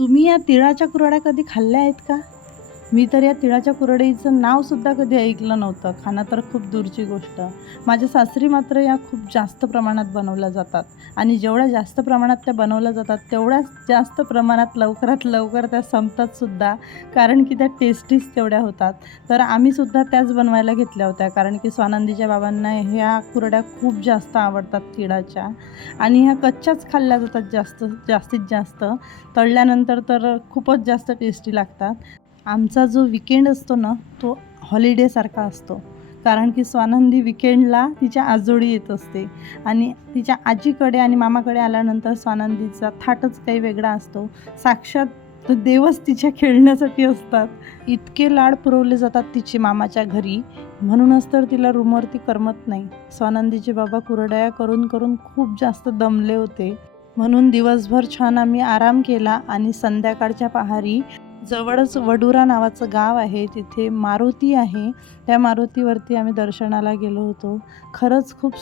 तुम्ही या तिळाच्या कुरड्या कधी खाल्ल्या आहेत का? मी तर या तिळाच्या कुरडईचं नावसुद्धा कधी ऐकलं नव्हतं. खाणं तर खूप दूरची गोष्ट. माझ्या सासरी मात्र या खूप जास्त प्रमाणात बनवल्या जातात आणि जेवढ्या जास्त प्रमाणात त्या बनवल्या जातात, तेवढ्याच जास्त प्रमाणात लवकरात लवकर त्या संपतातसुद्धा. कारण की त्या टेस्टीच तेवढ्या होतात. तर आम्हीसुद्धा त्याच बनवायला घेतल्या होत्या. कारण की स्वानंदीच्या बाबांना ह्या कुरड्या खूप जास्त आवडतात तिळाच्या आणि ह्या कच्च्याच खाल्ल्या जातात जास्तीत जास्त. तळल्यानंतर तर खूपच जास्त टेस्टी लागतात. आमचा जो विकेंड असतो ना, तो हॉलिडेसारखा असतो. कारण की स्वानंदी विकेंडला तिच्या आजोळी येत असते आणि तिच्या आजीकडे आणि मामाकडे आल्यानंतर स्वानंदीचा थाटच काही वेगळा असतो. साक्षात देवच तिच्या खेळण्यासाठी असतात. इतके लाड पुरवले जातात तिचे मामाच्या घरी, म्हणूनच तर तिला रूमवरती करमत नाही. स्वानंदीचे बाबा कुरडया करून करून खूप जास्त दमले होते. म्हणून दिवसभर छान आम्ही आराम केला आणि संध्याकाळच्या पहारी जवळच वडुरा नावाचं गाव आहे, तिथे मारुती आहे. त्या मारुतीवरती आम्ही दर्शनाला गेलो होतो. खरंच खूप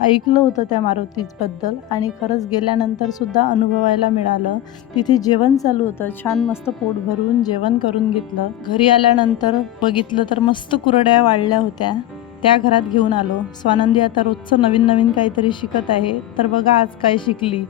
ऐकलं होतं त्या मारुतीबद्दल आणि खरंच गेल्यानंतरसुद्धा अनुभवायला मिळालं. तिथे जेवण चालू होतं. छान मस्त पोट भरून जेवण करून घेतलं. घरी आल्यानंतर बघितलं तर मस्त कुरड्या वाळल्या होत्या. त्या घरात घेऊन आलो. स्वानंदी आता रोजचं नवीन नवीन काहीतरी शिकत आहे. तर बघा आज काय शिकली.